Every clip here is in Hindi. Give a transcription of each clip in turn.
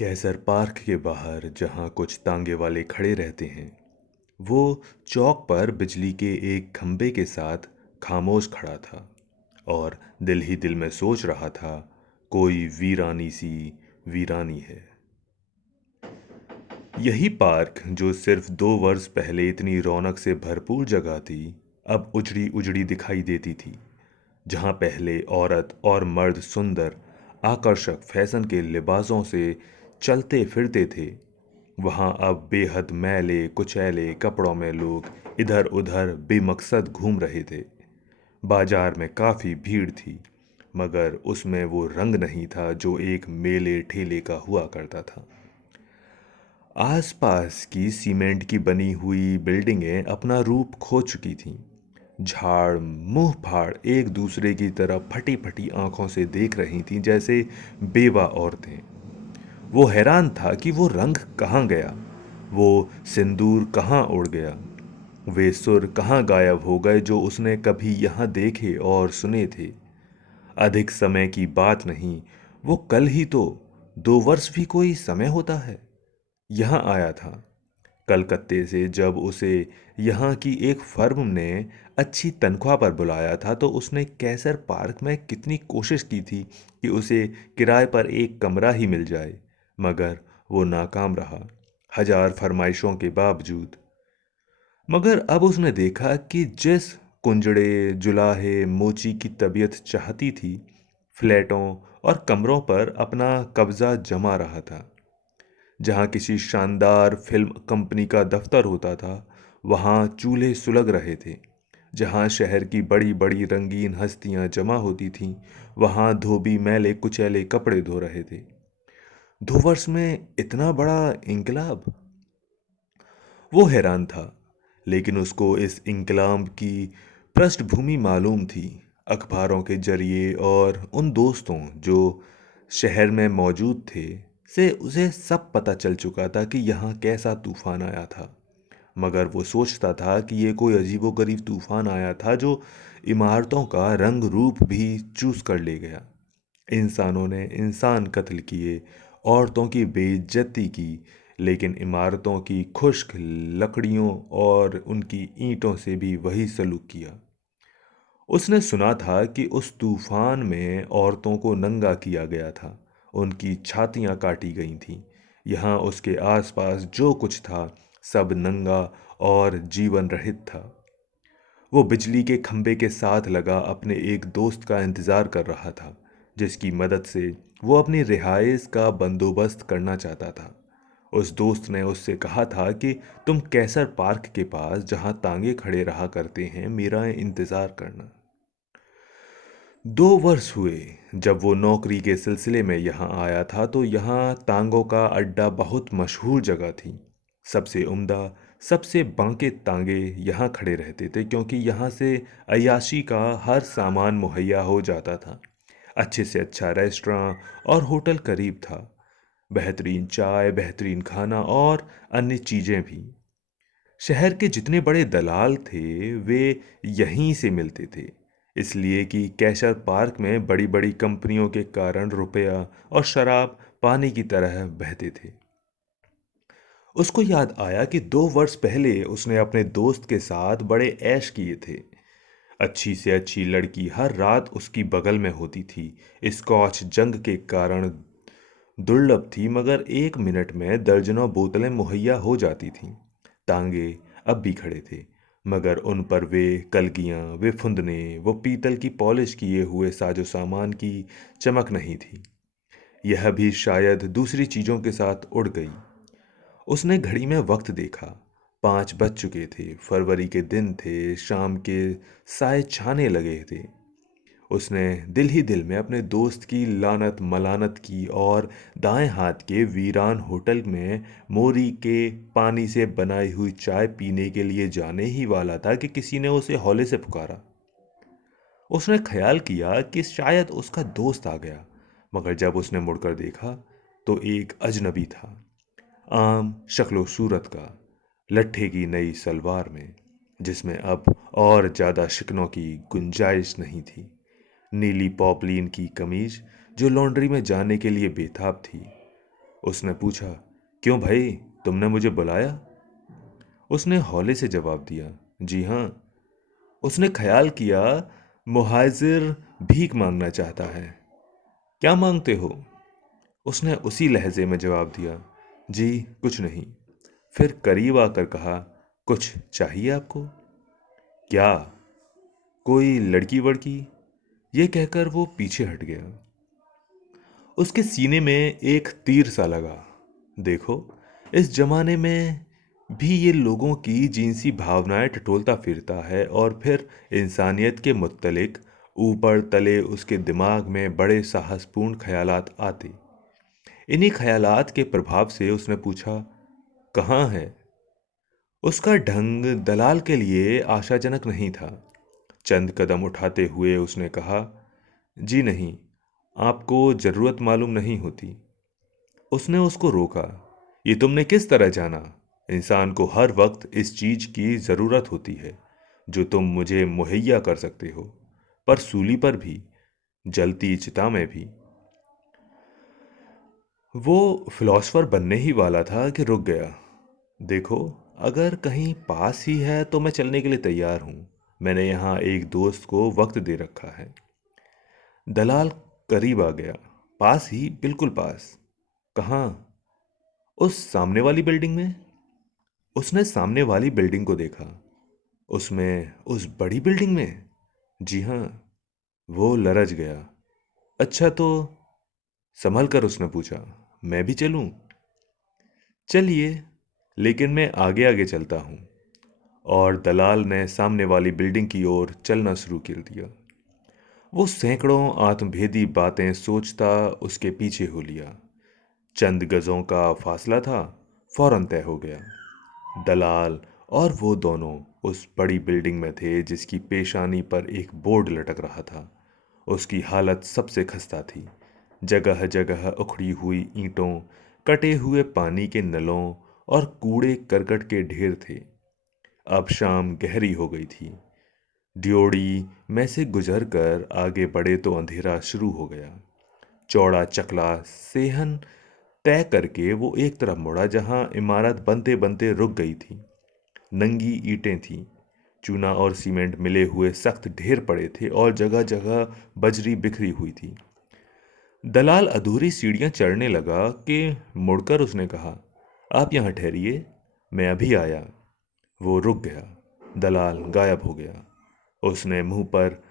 कैसर पार्क के बाहर जहाँ कुछ तांगे वाले खड़े रहते हैं, वो चौक पर बिजली के एक खंबे के साथ खामोश खड़ा था और दिल ही दिल में सोच रहा था, कोई वीरानी सी वीरानी है। यही पार्क जो सिर्फ 2 वर्ष पहले इतनी रौनक से भरपूर जगह थी, अब उजड़ी उजड़ी दिखाई देती थी। जहाँ पहले औरत और मर्द सुंदर, आकर्षक फैशन के लिबासों से चलते फिरते थे, वहाँ अब बेहद मैले कुचैले कपड़ों में लोग इधर उधर बेमकसद घूम रहे थे। बाजार में काफ़ी भीड़ थी, मगर उसमें वो रंग नहीं था जो एक मेले ठेले का हुआ करता था। आसपास की सीमेंट की बनी हुई बिल्डिंगें अपना रूप खो चुकी थीं। झाड़ मुंह फाड़ एक दूसरे की तरफ फटी फटी आंखों से देख रही थीं, जैसे बेवा औरतें। वो हैरान था कि वो रंग कहाँ गया, वो सिंदूर कहाँ उड़ गया, वे सुर कहाँ गायब हो गए जो उसने कभी यहाँ देखे और सुने थे। अधिक समय की बात नहीं, वो कल ही तो 2 वर्ष भी कोई समय होता है, यहाँ आया था। कलकत्ते से जब उसे यहाँ की एक फर्म ने अच्छी तनख्वाह पर बुलाया था, तो उसने कैसर पार्क में कितनी कोशिश की थी कि उसे किराए पर एक कमरा ही मिल जाए, मगर वो नाकाम रहा, हजार फरमाइशों के बावजूद। मगर अब उसने देखा कि जिस कुंजड़े जुलाहे मोची की तबीयत चाहती थी, फ्लैटों और कमरों पर अपना कब्जा जमा रहा था। जहाँ किसी शानदार फिल्म कंपनी का दफ्तर होता था, वहाँ चूल्हे सुलग रहे थे। जहाँ शहर की बड़ी बड़ी रंगीन हस्तियाँ जमा होती थीं, वहाँ धोबी मैले कुचैले कपड़े धो रहे थे। 2 वर्ष में इतना बड़ा इंकलाब! वो हैरान था, लेकिन उसको इस इंकलाब की पृष्ठभूमि मालूम थी। अखबारों के जरिए और उन दोस्तों जो शहर में मौजूद थे से उसे सब पता चल चुका था कि यहाँ कैसा तूफान आया था। मगर वो सोचता था कि ये कोई अजीबोगरीब तूफान आया था जो इमारतों का रंग रूप भी चूस कर ले गया। इंसानों ने इंसान कत्ल किए, औरतों की बेइज्जती की, लेकिन इमारतों की खुश्क लकड़ियों और उनकी ईंटों से भी वही सलूक किया। उसने सुना था कि उस तूफान में औरतों को नंगा किया गया था, उनकी छातियां काटी गई थीं। यहाँ उसके आसपास जो कुछ था, सब नंगा और जीवन रहित था। वो बिजली के खंभे के साथ लगा अपने एक दोस्त का इंतजार कर रहा था, जिसकी मदद से वो अपनी रिहाइश का बंदोबस्त करना चाहता था। उस दोस्त ने उससे कहा था कि तुम कैसर पार्क के पास जहां तांगे खड़े रहा करते हैं, मेरा इंतजार करना। 2 वर्ष हुए जब वो नौकरी के सिलसिले में यहाँ आया था, तो यहाँ तांगों का अड्डा बहुत मशहूर जगह थी। सबसे उम्दा, सबसे बांके तांगे यहाँ खड़े रहते थे, क्योंकि यहाँ से अय्याशी का हर सामान मुहैया हो जाता था। अच्छे से अच्छा रेस्टोरेंट और होटल करीब था, बेहतरीन चाय, बेहतरीन खाना और अन्य चीज़ें भी। शहर के जितने बड़े दलाल थे, वे यहीं से मिलते थे, इसलिए कि कैशर पार्क में बड़ी बड़ी कंपनियों के कारण रुपया और शराब पानी की तरह बहते थे। उसको याद आया कि 2 वर्ष पहले उसने अपने दोस्त के साथ बड़े ऐश किए थे। अच्छी से अच्छी लड़की हर रात उसकी बगल में होती थी। स्कॉच जंग के कारण दुर्लभ थी, मगर 1 मिनट में दर्जनों बोतलें मुहैया हो जाती थीं। तांगे अब भी खड़े थे, मगर उन पर वे कलगियां, वे फुंदने, वो पीतल की पॉलिश किए हुए साजो सामान की चमक नहीं थी। यह भी शायद दूसरी चीजों के साथ उड़ गई। उसने घड़ी में वक्त देखा। 5 बज चुके थे, फरवरी के दिन थे, शाम के साए छाने लगे थे। उसने दिल ही दिल में अपने दोस्त की लानत मलानत की और दाएं हाथ के वीरान होटल में मोरी के पानी से बनाई हुई चाय पीने के लिए जाने ही वाला था कि किसी ने उसे हौले से पुकारा। उसने ख्याल किया कि शायद उसका दोस्त आ गया, मगर जब उसने मुड़कर देखा तो एक अजनबी था, आम शक्लो सूरत का, लट्ठे की नई सलवार में, जिसमें अब और ज़्यादा शिकनों की गुंजाइश नहीं थी। नीली पॉपलीन की कमीज जो लॉन्ड्री में जाने के लिए बेताब थी, उसने पूछा, क्यों भाई, तुमने मुझे बुलाया? उसने हौले से जवाब दिया, जी हाँ। उसने ख्याल किया मुहाजिर भीख मांगना चाहता है। क्या मांगते हो? उसने उसी लहजे में जवाब दिया, जी कुछ नहीं। फिर करीब आकर कहा, कुछ चाहिए आपको? क्या? कोई लड़की वड़की? ये कहकर वो पीछे हट गया। उसके सीने में एक तीर सा लगा। देखो, इस जमाने में भी ये लोगों की जिनसी भावनाएं टटोलता फिरता है और फिर इंसानियत के मुत्तलिक ऊपर तले उसके दिमाग में बड़े साहसपूर्ण ख्यालात आते। इन्हीं ख्यालात के प्रभाव से उसने पूछा, कहाँ है? उसका ढंग दलाल के लिए आशाजनक नहीं था। चंद कदम उठाते हुए उसने कहा, जी नहीं, आपको जरूरत मालूम नहीं होती। उसने उसको रोका, ये तुमने किस तरह जाना? इंसान को हर वक्त इस चीज की जरूरत होती है जो तुम मुझे मुहैया कर सकते हो, पर सूली पर भी, जलती चिता में भी। वो फिलॉसफर बनने ही वाला था कि रुक गया। देखो, अगर कहीं पास ही है तो मैं चलने के लिए तैयार हूं। मैंने यहाँ एक दोस्त को वक्त दे रखा है। दलाल करीब आ गया। पास ही, बिल्कुल पास। कहाँ? उस सामने वाली बिल्डिंग में। उसने सामने वाली बिल्डिंग को देखा। उसमें, उस बड़ी बिल्डिंग में? जी हाँ। वो लरज गया। अच्छा तो, संभल कर उसने पूछा, मैं भी चलूं? चलिए, लेकिन मैं आगे आगे चलता हूं। और दलाल ने सामने वाली बिल्डिंग की ओर चलना शुरू कर दिया। वो सैकड़ों आत्मभेदी बातें सोचता उसके पीछे हो लिया। चंद गजों का फासला था, फौरन तय हो गया। दलाल और वो दोनों उस बड़ी बिल्डिंग में थे जिसकी पेशानी पर एक बोर्ड लटक रहा था। उसकी हालत सबसे खस्ता थी। जगह जगह उखड़ी हुई ईंटों, कटे हुए पानी के नलों और कूड़े करकट के ढेर थे। अब शाम गहरी हो गई थी। ड्योढ़ी में से गुजर कर आगे बढ़े तो अंधेरा शुरू हो गया। चौड़ा चकला सेहन तय करके वो एक तरफ मुड़ा जहां इमारत बनते बनते रुक गई थी। नंगी ईंटें थीं। चूना और सीमेंट मिले हुए सख्त ढेर पड़े थे और जगह जगह बजरी बिखरी हुई थी। दलाल अधूरी सीढ़ियां चढ़ने लगा कि मुड़कर उसने कहा, आप यहां ठहरिए, मैं अभी आया। वो रुक गया। दलाल गायब हो गया। उसने मुंह पर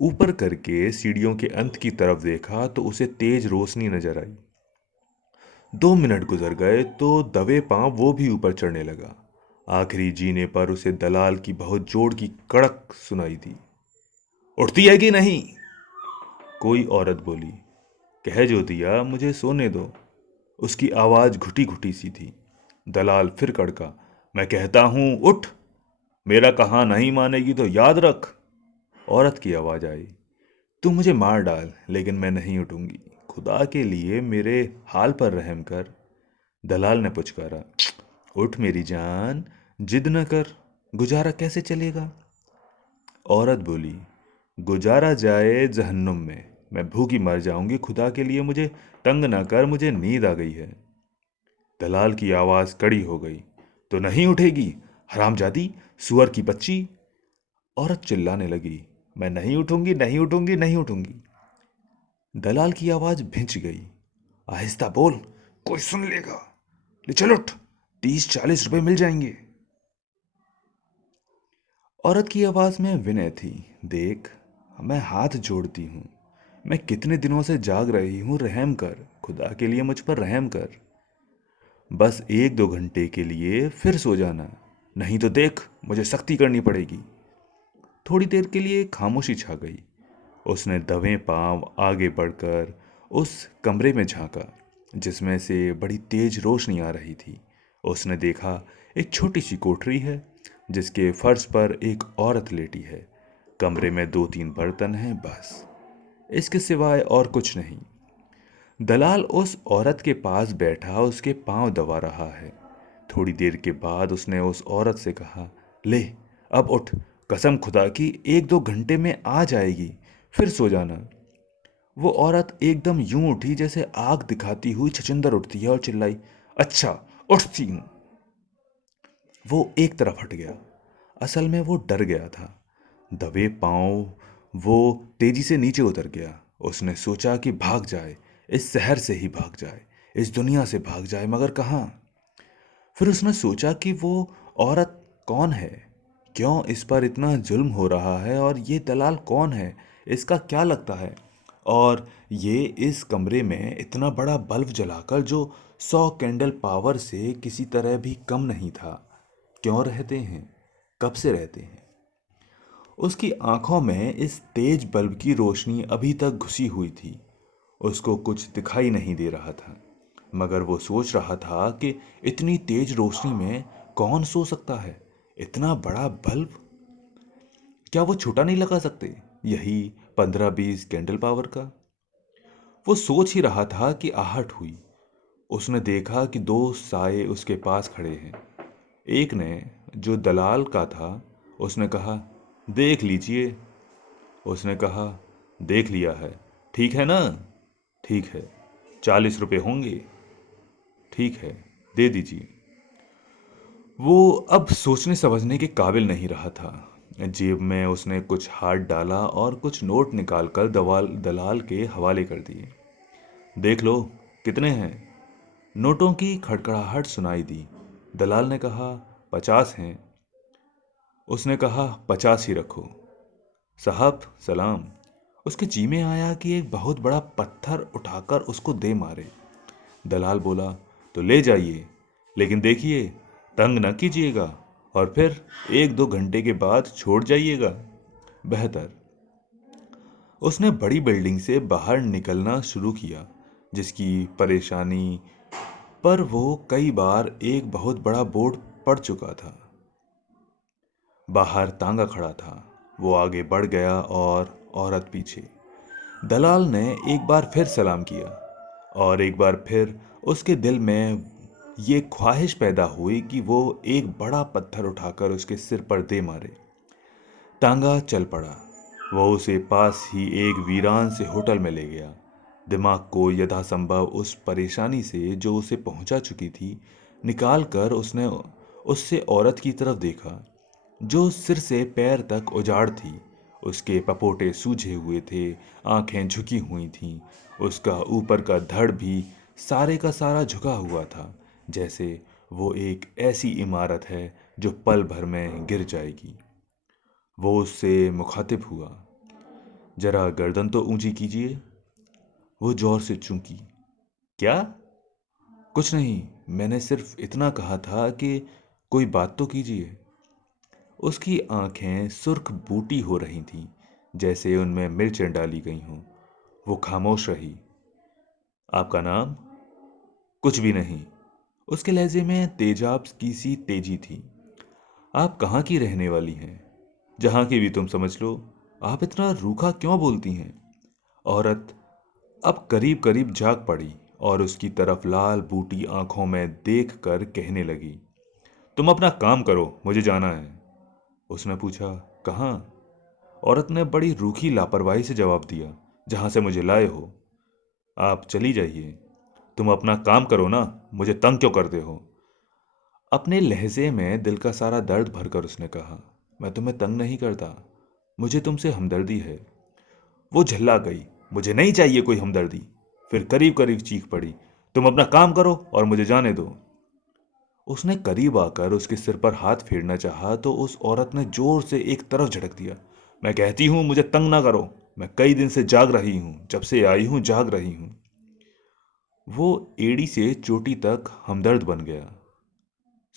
ऊपर करके सीढ़ियों के अंत की तरफ देखा तो उसे तेज रोशनी नजर आई। 2 मिनट गुजर गए तो दबे पांव वो भी ऊपर चढ़ने लगा। आखिरी जीने पर उसे दलाल की बहुत जोर की कड़क सुनाई दी, उठती है कि नहीं? कोई औरत बोली, कह जो दिया, मुझे सोने दो। उसकी आवाज घुटी घुटी सी थी। दलाल फिर कड़का, मैं कहता हूं उठ, मेरा कहा नहीं मानेगी तो याद रख। औरत की आवाज आई, तू मुझे मार डाल लेकिन मैं नहीं उठूंगी। खुदा के लिए मेरे हाल पर रहम कर। दलाल ने पुचकारा, उठ मेरी जान, जिद न कर, गुजारा कैसे चलेगा? औरत बोली, गुजारा जाए जहन्नुम में, मैं भूखी मर जाऊंगी, खुदा के लिए मुझे तंग ना कर, मुझे नींद आ गई है। दलाल की आवाज कड़ी हो गई, तो नहीं उठेगी, हरामजादी, सुअर की बच्ची। औरत चिल्लाने लगी, मैं नहीं उठूंगी, नहीं उठूंगी, नहीं उठूंगी। दलाल की आवाज भिंच गई, आहिस्ता बोल, कोई सुन लेगा। ले चल उठ, 30-40 रुपए मिल जाएंगे। औरत की आवाज में विनय थी, देख, मैं हाथ जोड़ती हूँ, मैं कितने दिनों से जाग रही हूँ, रहम कर, खुदा के लिए मुझ पर रहम कर। बस 1-2 घंटे के लिए फिर सो जाना, नहीं तो देख मुझे सख्ती करनी पड़ेगी। थोड़ी देर के लिए खामोशी छा गई। उसने दबे पांव आगे बढ़कर उस कमरे में झांका जिसमें से बड़ी तेज रोशनी आ रही थी। उसने देखा एक छोटी सी कोठरी है जिसके फर्श पर एक औरत लेटी है। कमरे में 2-3 बर्तन हैं, बस इसके सिवाय और कुछ नहीं। दलाल उस औरत के पास बैठा उसके पांव दबा रहा है। थोड़ी देर के बाद उसने उस औरत से कहा, ले, अब उठ, कसम खुदा की 1-2 घंटे में आ जाएगी, फिर सो जाना। वो औरत एकदम यूं उठी जैसे आग दिखाती हुई छछूंदर उठती है और चिल्लाई, अच्छा, उठती हूं। वो एक तरफ हट गया। असल में वो डर गया था। दबे पांव वो तेजी से नीचे उतर गया। उसने सोचा कि भाग जाए, इस शहर से ही भाग जाए, इस दुनिया से भाग जाए, मगर कहाँ। फिर उसने सोचा कि वो औरत कौन है, क्यों इस पर इतना जुल्म हो रहा है, और ये दलाल कौन है, इसका क्या लगता है। और ये इस कमरे में इतना बड़ा बल्ब जलाकर जो 100 कैंडल पावर से किसी तरह भी कम नहीं था, क्यों रहते हैं, कब से रहते हैं। उसकी आंखों में इस तेज बल्ब की रोशनी अभी तक घुसी हुई थी। उसको कुछ दिखाई नहीं दे रहा था, मगर वो सोच रहा था कि इतनी तेज रोशनी में कौन सो सकता है। इतना बड़ा बल्ब, क्या वो छोटा नहीं लगा सकते, यही 15-20 कैंडल पावर का। वो सोच ही रहा था कि आहट हुई। उसने देखा कि दो साए उसके पास खड़े हैं। एक ने, जो दलाल का था, उसने कहा, देख लीजिए। उसने कहा, देख लिया है, ठीक है ना। ठीक है, 40 रुपये होंगे। ठीक है, दे दीजिए। वो अब सोचने समझने के काबिल नहीं रहा था। जेब में उसने कुछ हाथ डाला और कुछ नोट निकालकर दवाल दलाल के हवाले कर दिए। देख लो, कितने हैं। नोटों की खड़खड़ाहट सुनाई दी। दलाल ने कहा, 50 हैं। उसने कहा, 50 ही रखो। साहब, सलाम। उसके जी में आया कि एक बहुत बड़ा पत्थर उठाकर उसको दे मारे। दलाल बोला, तो ले जाइए, लेकिन देखिए, तंग न कीजिएगा, और फिर 1-2 घंटे के बाद छोड़ जाइएगा। बेहतर। उसने बड़ी बिल्डिंग से बाहर निकलना शुरू किया, जिसकी परेशानी पर वो कई बार एक बहुत बड़ा बोर्ड पड़ चुका था। बाहर तांगा खड़ा था। वो आगे बढ़ गया और औरत पीछे। दलाल ने एक बार फिर सलाम किया, और एक बार फिर उसके दिल में ये ख्वाहिश पैदा हुई कि वो एक बड़ा पत्थर उठाकर उसके सिर पर दे मारे। तांगा चल पड़ा। वो उसे पास ही एक वीरान से होटल में ले गया। दिमाग को यथासंभव उस परेशानी से जो उसे पहुंचा चुकी थी निकाल कर उसने उससे औरत की तरफ देखा, जो सिर से पैर तक उजाड़ थी। उसके पपोटे सूजे हुए थे, आंखें झुकी हुई थीं। उसका ऊपर का धड़ भी सारे का सारा झुका हुआ था, जैसे वो एक ऐसी इमारत है जो पल भर में गिर जाएगी। वो उससे मुखातिब हुआ, जरा गर्दन तो ऊंची कीजिए। वो जोर से चूंकी। क्या? कुछ नहीं, मैंने सिर्फ इतना कहा था कि कोई बात तो कीजिए। उसकी आंखें सुर्ख बूटी हो रही थीं, जैसे उनमें मिर्चें डाली गई हों। वो खामोश रही। आपका नाम? कुछ भी नहीं। उसके लहजे में तेजाब की सी तेजी थी। आप कहाँ की रहने वाली हैं? जहाँ की भी तुम समझ लो। आप इतना रूखा क्यों बोलती हैं? औरत अब करीब करीब जाग पड़ी और उसकी तरफ लाल बूटी आंखों में देख कर कहने लगी, तुम अपना काम करो, मुझे जाना है। उसने पूछा, कहाँ? औरत ने बड़ी रूखी लापरवाही से जवाब दिया, जहां से मुझे लाए हो। आप चली जाइए। तुम अपना काम करो ना, मुझे तंग क्यों करते हो। अपने लहजे में दिल का सारा दर्द भरकर उसने कहा, मैं तुम्हें तंग नहीं करता, मुझे तुमसे हमदर्दी है। वो झल्ला गई, मुझे नहीं चाहिए कोई हमदर्दी। फिर करीब करीब चीख पड़ी, तुम अपना काम करो और मुझे जाने दो। उसने करीब आकर उसके सिर पर हाथ फेरना चाहा तो उस औरत ने जोर से एक तरफ झटक दिया। मैं कहती हूं, मुझे तंग ना करो। मैं कई दिन से जाग रही हूं, जब से आई हूं जाग रही हूं। वो एड़ी से चोटी तक हमदर्द बन गया।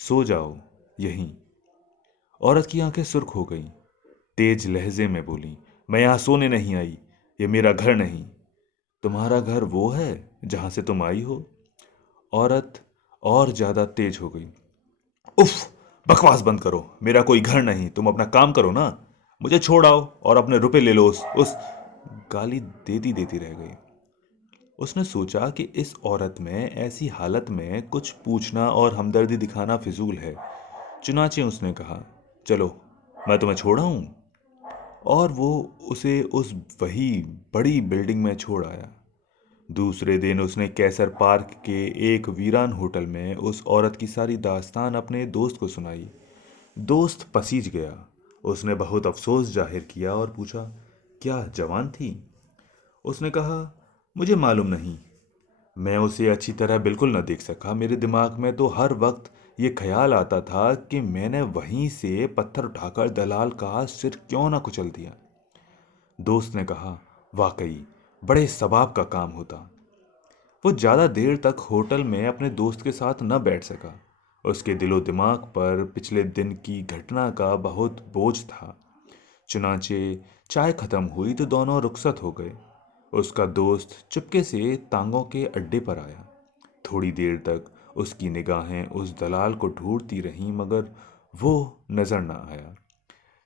सो जाओ यहीं। औरत की आंखें सुर्ख हो गईं। तेज लहजे में बोली, मैं यहां सोने नहीं आई, ये मेरा घर नहीं। तुम्हारा घर वो है जहां से तुम आई हो। औरत और ज्यादा तेज हो गई। उफ, बकवास बंद करो, मेरा कोई घर नहीं, तुम अपना काम करो ना। मुझे छोड़ आओ और अपने रुपए ले लो। उस गाली देती देती रह गई। उसने सोचा कि इस औरत में ऐसी हालत में कुछ पूछना और हमदर्दी दिखाना फिजूल है। चुनाचे उसने कहा, चलो, मैं तुम्हें छोड़ आऊं। और वो उसे उस वही बड़ी बिल्डिंग में छोड़ आया। दूसरे दिन उसने कैसर पार्क के एक वीरान होटल में उस औरत की सारी दास्तान अपने दोस्त को सुनाई। दोस्त पसीज गया। उसने बहुत अफसोस जाहिर किया और पूछा, क्या जवान थी? उसने कहा, मुझे मालूम नहीं। मैं उसे अच्छी तरह बिल्कुल न देख सका। मेरे दिमाग में तो हर वक्त ये ख्याल आता था कि मैंने वहीं से पत्थर उठाकर दलाल का सिर क्यों ना कुचल दिया। दोस्त ने कहा, वाकई बड़े सवाब का काम होता। वो ज़्यादा देर तक होटल में अपने दोस्त के साथ न बैठ सका। उसके दिलो दिमाग पर पिछले दिन की घटना का बहुत बोझ था। चुनाचे चाय खत्म हुई तो दोनों रुखसत हो गए। उसका दोस्त चुपके से तांगों के अड्डे पर आया। थोड़ी देर तक उसकी निगाहें उस दलाल को ढूंढती रहीं, मगर वो नजर न आया।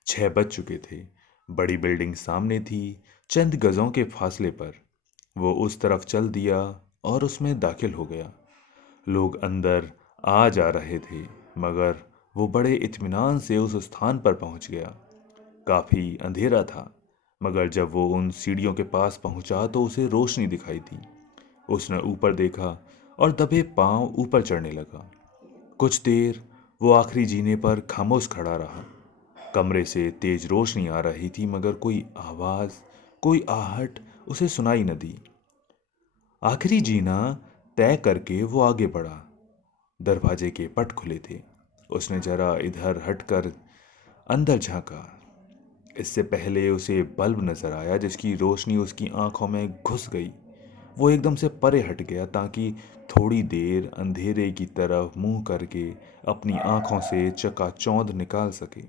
6 बज चुके थे। बड़ी बिल्डिंग सामने थी, चंद गजों के फासले पर। वो उस तरफ चल दिया और उसमें दाखिल हो गया। लोग अंदर आ जा रहे थे, मगर वो बड़े इत्मीनान से उस स्थान पर पहुंच गया। काफी अंधेरा था, मगर जब वो उन सीढ़ियों के पास पहुंचा तो उसे रोशनी दिखाई दी। उसने ऊपर देखा और दबे पांव ऊपर चढ़ने लगा। कुछ देर वो आखिरी जीने पर खामोश खड़ा रहा। कमरे से तेज रोशनी आ रही थी, मगर कोई आवाज, कोई आहट उसे सुनाई न दी। आखिरी जीना तय करके वो आगे बढ़ा। दरवाजे के पट खुले थे। उसने जरा इधर हटकर अंदर झांका। इससे पहले उसे बल्ब नजर आया जिसकी रोशनी उसकी आंखों में घुस गई। वो एकदम से परे हट गया ताकि थोड़ी देर अंधेरे की तरफ मुंह करके अपनी आंखों से चकाचौंध निकाल सके।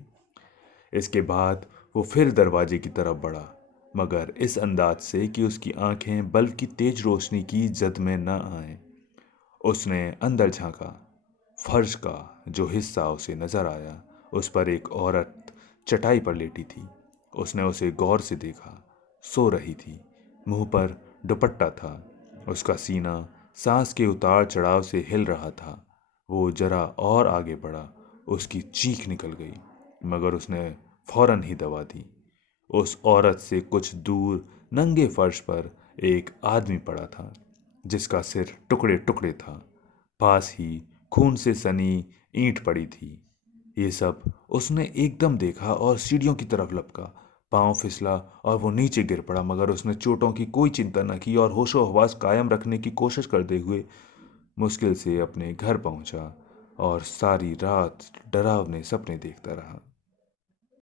इसके बाद वो फिर दरवाजे की तरफ बढ़ा, मगर इस अंदाज से कि उसकी आंखें बल्ब की तेज रोशनी की जद में न आएं। उसने अंदर झांका। फर्श का जो हिस्सा उसे नजर आया, उस पर एक औरत चटाई पर लेटी थी। उसने उसे गौर से देखा। सो रही थी। मुंह पर दुपट्टा था। उसका सीना सांस के उतार चढ़ाव से हिल रहा था। वो जरा और आगे बढ़ा। उसकी चीख निकल गई, मगर उसने फौरन ही दबा दी। उस औरत से कुछ दूर नंगे फर्श पर एक आदमी पड़ा था, जिसका सिर टुकड़े टुकड़े था। पास ही खून से सनी ईंट पड़ी थी। ये सब उसने एकदम देखा और सीढ़ियों की तरफ लपका। पांव फिसला और वो नीचे गिर पड़ा, मगर उसने चोटों की कोई चिंता न की और होशो हवास कायम रखने की कोशिश करते हुए मुश्किल से अपने घर पहुंचा और सारी रात डरावने सपने देखता रहा।